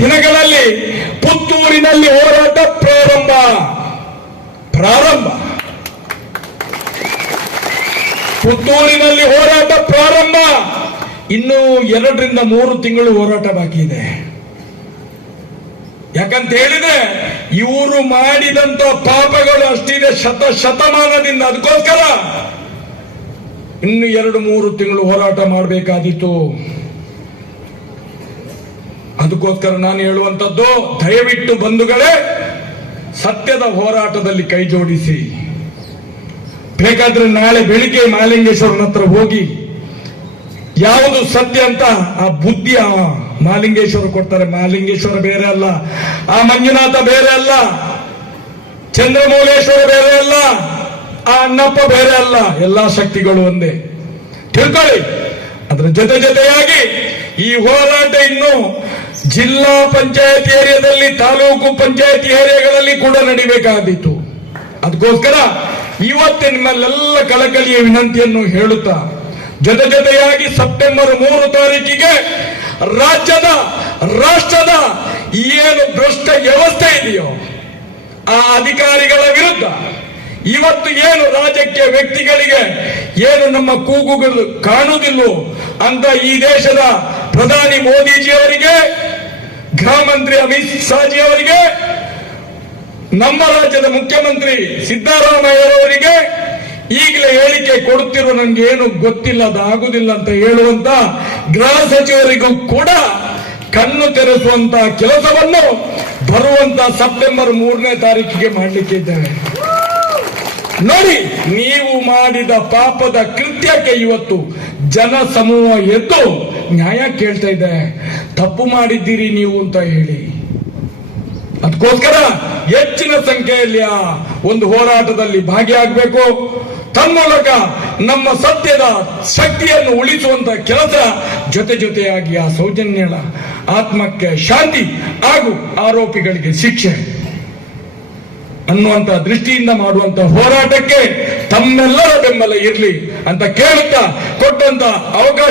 ದಿನಗಳಲ್ಲಿ ಪುತ್ತೂರಿನಲ್ಲಿ ಹೋರಾಟ ಪ್ರಾರಂಭ. ಪುತ್ತೂರಿನಲ್ಲಿ ಹೋರಾಟ ಪ್ರಾರಂಭ. ಇನ್ನು 2-3 ತಿಂಗಳು ಹೋರಾಟ ಬಾಕಿ ಇದೆ. ಯಾಕಂತ ಹೇಳಿದ್ರೆ ಇವರು ಮಾಡಿದಂತ ಪಾಪಗಳು ಅಷ್ಟಿದೆ ಶತಮಾನದಿಂದ. ಅದಕ್ಕೋಸ್ಕರ ಇನ್ನು 2-3 ತಿಂಗಳು ಹೋರಾಟ ಮಾಡಬೇಕಾದೀತು. ಅದಕ್ಕೋಸ್ಕರ ನಾನು ಹೇಳುವಂತದ್ದು, ದಯವಿಟ್ಟು ಬಂಧುಗಳೇ, ಸತ್ಯದ ಹೋರಾಟದಲ್ಲಿ ಕೈ ಜೋಡಿಸಿ. ಬೇಕಾದ್ರೆ ನಾಳೆ ಬೆಳಿಗ್ಗೆ ಮಹಾಲಿಂಗೇಶ್ವರನ ಹತ್ರ ಹೋಗಿ ಯಾವುದು ಸತ್ಯ ಅಂತ ಆ ಬುದ್ಧಿ ಆ ಮಹಾಲಿಂಗೇಶ್ವರ ಕೊಡ್ತಾರೆ. ಮಹಾಲಿಂಗೇಶ್ವರ ಬೇರೆ ಅಲ್ಲ, ಆ ಮಂಜುನಾಥ ಬೇರೆ ಅಲ್ಲ, ಚಂದ್ರಮೌಳೇಶ್ವರ ಬೇರೆ ಅಲ್ಲ, ಆ ಅಣ್ಣಪ್ಪ ಬೇರೆ ಅಲ್ಲ. ಎಲ್ಲಾ ಶಕ್ತಿಗಳು ಒಂದೇ, ತಿಳ್ಕೊಳ್ಳಿ. ಅದರ ಜೊತೆಯಾಗಿ ಈ ಹೋರಾಟ ಇನ್ನು ಜಿಲ್ಲಾ ಪಂಚಾಯತ್ ಏರಿಯಾದಲ್ಲಿ, ತಾಲೂಕು ಪಂಚಾಯತ್ ಏರಿಯಾಗಳಲ್ಲಿ ಕೂಡ ನಡಿಬೇಕಾದೀತು. ಅದಕ್ಕೋಸ್ಕರ ಇವತ್ತು ನಿಮ್ಮಲ್ಲೆಲ್ಲ ಕಳಕಳಿಯ ವಿನಂತಿಯನ್ನು ಹೇಳುತ್ತಾ, ಜೊತೆಯಾಗಿ ಸೆಪ್ಟೆಂಬರ್ 3 ತಾರೀಕಿಗೆ ರಾಷ್ಟ್ರದ ಏನು ಭ್ರಷ್ಟ ವ್ಯವಸ್ಥೆ ಇದೆಯೋ ಆ ಅಧಿಕಾರಿಗಳ ವಿರುದ್ಧ, ಇವತ್ತು ಏನು ರಾಜಕೀಯ ವ್ಯಕ್ತಿಗಳಿಗೆ ಏನು ನಮ್ಮ ಕೂಗುಗಳು ಕಾಣುವುದಿಲ್ಲೋ ಅಂತ ಈ ದೇಶದ ಪ್ರಧಾನಿ ಮೋದಿಜಿ ಅವರಿಗೆ, ಗೃಹ ಮಂತ್ರಿ ಅಮಿತ್ ಶಾಜಿ ಅವರಿಗೆ, ನಮ್ಮ ರಾಜ್ಯದ ಮುಖ್ಯಮಂತ್ರಿ ಸಿದ್ದರಾಮಯ್ಯರವರಿಗೆ ಈಗಲೇ ಹೇಳಿಕೆ ಕೊಡುತ್ತಿರುವ ನನಗೆ ಏನು ಗೊತ್ತಿಲ್ಲ, ಅದಾಗುದಿಲ್ಲ ಅಂತ ಹೇಳುವಂತ ಗೃಹ ಸಚಿವರಿಗೂ ಕೂಡ ಕಣ್ಣು ತೆರೆಸುವಂತ ಕೆಲಸವನ್ನು ಬರುವಂತ ಸೆಪ್ಟೆಂಬರ್ 3ನೇ ತಾರೀಕಿಗೆ ಮಾಡಲಿಕ್ಕೆ ಇದ್ದೇವೆ. ನೋಡಿ, ನೀವು ಮಾಡಿದ ಪಾಪದ ಕೃತ್ಯಕ್ಕೆ ಇವತ್ತು ಜನ ಸಮೂಹ ಎದ್ದು ನ್ಯಾಯ ಕೇಳ್ತಾ ಇದೆ. ತಪ್ಪು ಮಾಡಿದ್ದೀರಿ ನೀವು ಅಂತ ಹೇಳಿ. ಅದಕ್ಕೋಸ್ಕರ ಹೆಚ್ಚಿನ ಸಂಖ್ಯೆಯಲ್ಲಿ ಆ ಒಂದು ಹೋರಾಟದಲ್ಲಿ ಭಾಗಿಯಾಗಬೇಕು. ತನ್ಮೂಲಕ ನಮ್ಮ ಸತ್ಯದ ಶಕ್ತಿಯನ್ನು ಉಳಿಸುವಂತ ಕೆಲಸ, ಜೊತೆಯಾಗಿ ಆ ಸೌಜನ್ಯಳ ಆತ್ಮಕ್ಕೆ ಶಾಂತಿ ಹಾಗೂ ಆರೋಪಿಗಳಿಗೆ ಶಿಕ್ಷೆ ಅನ್ನುವಂತ ದೃಷ್ಟಿಯಿಂದ ಮಾಡುವಂತ ಹೋರಾಟಕ್ಕೆ ತಮ್ಮೆಲ್ಲರ ಬೆಂಬಲ ಇರಲಿ ಅಂತ ಕೇಳುತ್ತಾ, ಕೊಟ್ಟಂತ ಅವಕಾಶ